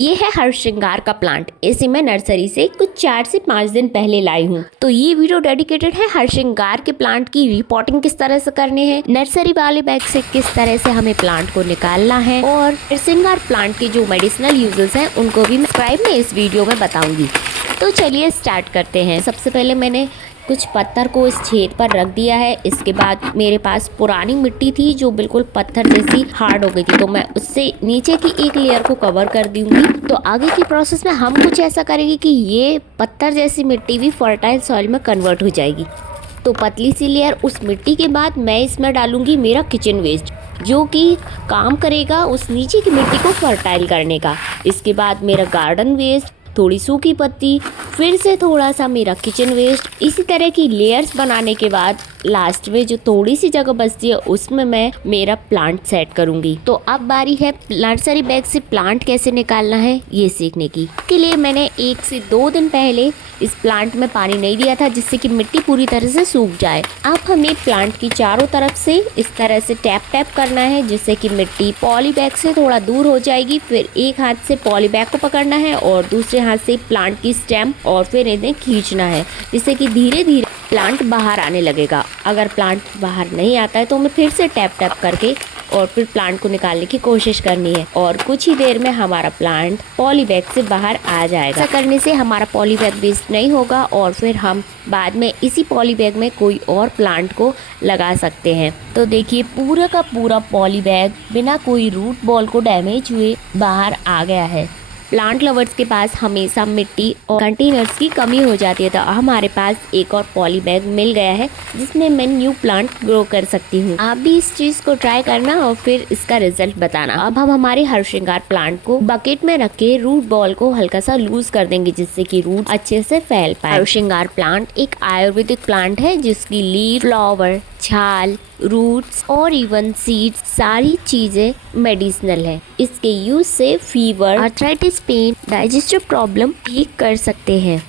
ये है हरश्रृंगार का प्लांट। इसे मैं नर्सरी से कुछ 4 से 5 दिन पहले लाई हूँ। तो ये वीडियो डेडिकेटेड है हरश्रृंगार के प्लांट की रिपोर्टिंग किस तरह से करनी है, नर्सरी वाले बैग से किस तरह से हमें प्लांट को निकालना है और हरश्रृंगार प्लांट के जो मेडिसिनल यूजेस हैं उनको भी मैं इस वीडियो में बताऊंगी। तो चलिए स्टार्ट करते हैं। सबसे पहले मैंने कुछ पत्थर को इस छेद पर रख दिया है। इसके बाद मेरे पास पुरानी मिट्टी थी जो बिल्कुल पत्थर जैसी हार्ड हो गई थी, तो मैं उससे नीचे की एक लेयर को कवर कर दूंगी। तो आगे की प्रोसेस में हम कुछ ऐसा करेंगे कि ये पत्थर जैसी मिट्टी भी फर्टाइल सॉइल में कन्वर्ट हो जाएगी। तो पतली सी लेयर उस मिट्टी के बाद मैं इसमें डालूंगी मेरा किचन वेस्ट, जो कि काम करेगा उस नीचे की मिट्टी को फर्टाइल करने का। इसके बाद मेरा गार्डन वेस्ट, थोड़ी सूखी पत्ती, फिर से थोड़ा सा मेरा किचन वेस्ट। इसी तरह की लेयर्स बनाने के बाद लास्ट में जो थोड़ी सी जगह बचती है उसमें मैं मेरा प्लांट सेट करूंगी। तो अब बारी है नर्सरी बैग से प्लांट कैसे निकालना है ये सीखने की। के लिए मैंने 1 से 2 दिन पहले इस प्लांट में पानी नहीं दिया था, जिससे कि मिट्टी पूरी तरह से सूख जाए। अब हमें प्लांट की चारों तरफ से इस तरह से टैप करना है, जिससे कि मिट्टी पॉली बैग से थोड़ा दूर हो जाएगी। फिर एक हाथ से पॉली बैग को पकड़ना है और दूसरे हाथ से प्लांट की स्टेम और फिर इन्हें खींचना है, जिससे कि धीरे धीरे प्लांट बाहर आने लगेगा। अगर प्लांट बाहर नहीं आता है तो हमें फिर से टैप करके और फिर प्लांट को निकालने की कोशिश करनी है और कुछ ही देर में हमारा प्लांट पॉली बैग से बाहर आ जाएगा। ऐसा करने से हमारा पॉली बैग वेस्ट नहीं होगा और फिर हम बाद में इसी पॉली बैग में कोई और प्लांट को लगा सकते हैं। तो देखिए पूरा का पूरा पॉली बैग बिना कोई रूट बॉल को डैमेज हुए बाहर आ गया है। प्लांट लवर्स के पास हमेशा मिट्टी और कंटेनर्स की कमी हो जाती है, तो हमारे पास एक और पॉली बैग मिल गया है जिसमें मैं न्यू प्लांट ग्रो कर सकती हूँ। आप भी इस चीज को ट्राई करना और फिर इसका रिजल्ट बताना। अब हम हमारे हरश्रृंगार प्लांट को बकेट में रख के रूट बॉल को हल्का सा लूज कर देंगे, जिससे कि रूट अच्छे से फैल पाए। हरश्रृंगार प्लांट एक आयुर्वेदिक प्लांट है जिसकी लीफ, फ्लावर, छाल, रूट्स और इवन सीड्स सारी चीजें मेडिसिनल है। इसके यूज से fever, arthritis, pain, digestive problem ठीक कर सकते हैं।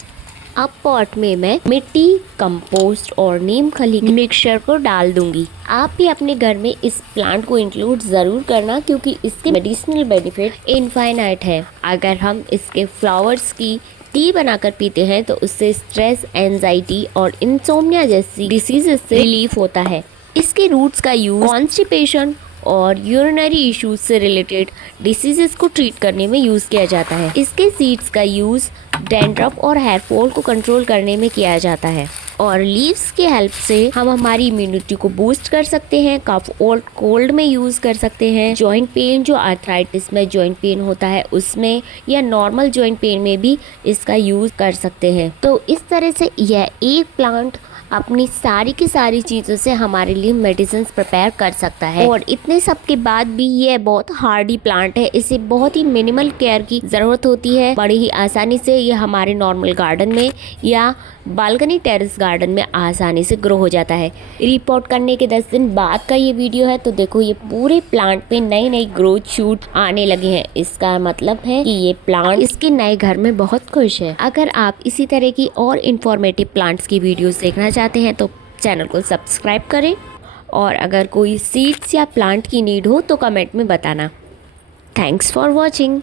अब पॉट में मैं मिट्टी, कंपोस्ट और नीम खली मिक्सचर को डाल दूंगी। आप भी अपने घर में इस प्लांट को इंक्लूड जरूर करना, क्योंकि इसके मेडिसिनल बेनिफिट इनफाइनाइट है। अगर हम इसके फ्लावर्स की टी बनाकर पीते हैं तो उससे स्ट्रेस, एंजाइटी और इंसोम्निया जैसी डिसीजेस से रिलीफ होता है। इसके रूट्स का यूज कॉन्स्टिपेशन और यूरिनरी इश्यूज से रिलेटेड डिसीजेस को ट्रीट करने में यूज किया जाता है। इसके सीड्स का यूज डैंड्रफ और हेयर फॉल को कंट्रोल करने में किया जाता है और लीव्स के हेल्प से हम हमारी इम्यूनिटी को बूस्ट कर सकते हैं। कफ और कोल्ड में यूज कर सकते हैं। जॉइंट पेन, जो आर्थराइटिस में जॉइंट पेन होता है उसमें, या नॉर्मल जॉइंट पेन में भी इसका यूज कर सकते हैं। तो इस तरह से यह एक प्लांट अपनी सारी की सारी चीज़ों से हमारे लिए मेडिसिन प्रिपेयर कर सकता है। और इतने सब के बाद भी ये बहुत हार्डी प्लांट है। इसे बहुत ही मिनिमल केयर की ज़रूरत होती है। बड़ी ही आसानी से ये हमारे नॉर्मल गार्डन में या बालकनी टेरेस गार्डन में आसानी से ग्रो हो जाता है। रिपोर्ट करने के 10 दिन बाद का ये वीडियो है। तो देखो ये पूरे प्लांट पे नई नई ग्रोथ शूट आने लगे हैं। इसका मतलब है कि ये प्लांट इसके नए घर में बहुत खुश है। अगर आप इसी तरह की और इन्फॉर्मेटिव प्लांट्स की वीडियोस देखना चाहते हैं तो चैनल को सब्सक्राइब करें, और अगर कोई सीड्स या प्लांट की नीड हो तो कमेंट में बताना। Thanks for watching.